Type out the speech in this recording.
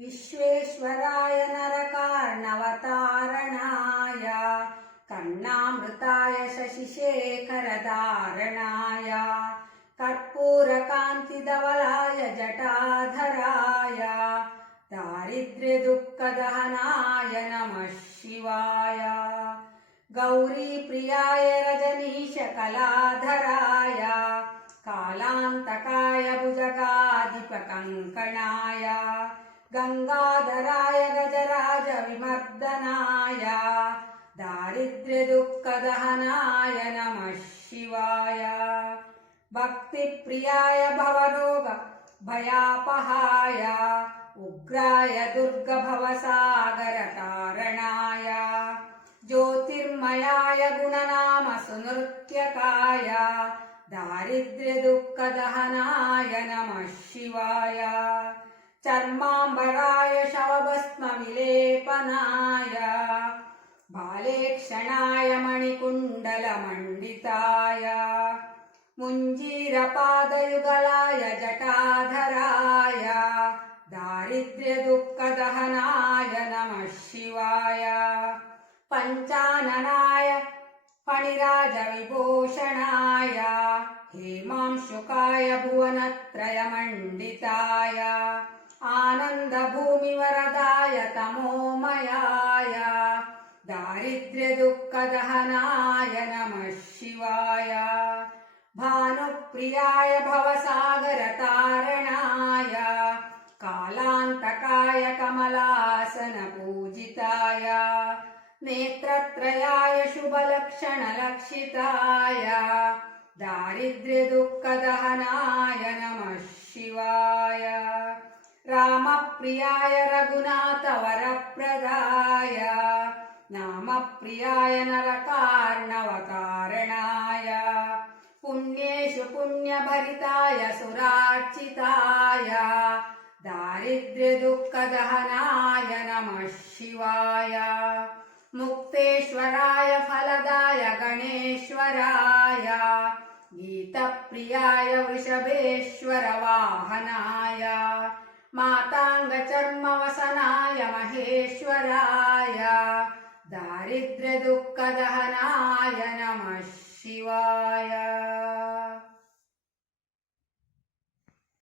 विश्वेश्वराय नरकार्णवतारणाय कर्णामृताय शशिशेखरधारणाय कर्पूरकान्तिधवलाय जटाधराय दारिद्र्यदुःखदहनाय नमः शिवाय गौरीप्रियाय रजनीशकलाधराय कालान्तकाय भुजगाधिपकङ्कणाय गङ्गाधराय दारिद्र्यदुःखदहनाय नमः शिवाय। भक्तिप्रियाय भवरोग भयापहाय उग्राय दुर्गभवसागरतारणाय ज्योतिर्मयाय गुणनामसुनृत्यकाय दारिद्र्यदुःखदहनाय नमः शिवाय चर्माम्बराय शवभस्मविलेपनाय। बालेक्षणाय मणिकुण्डलमण्डिताय। मुञ्जीरपादयुगलाय जटाधराय। दारिद्र्यदुःखदहनाय नमः शिवाय। पञ्चाननाय फणिराजविभूषणाय। हेमांशुकाय भुवनत्रयमण्डिताय। आनन्दभूमिवरदाय तमोमयाय दारिद्र्यदुःखदहनाय नमः शिवाय। भानुप्रियाय भवसागरतारणाय। कालान्तकाय कमलासनपूजिताय। नेत्रत्रयाय शुभलक्षणलक्षिताय। दारिद्र्यदुःखदहनाय नमः रामप्रियाय रघुनाथवरप्रदाय नामप्रियाय नरकार्णवकारणाय पुण्येषु पुण्यभरिताय सुरार्चिताय दारिद्र्यदुःखदहनाय नमः शिवाय मुक्तेश्वराय फलदाय गणेश्वराय गीतप्रियाय वृषभेश्वरवाहनाय माताङ्गचर्मवसनाय महेश्वराय दारिद्र्यदुःखदहनाय नमः शिवाय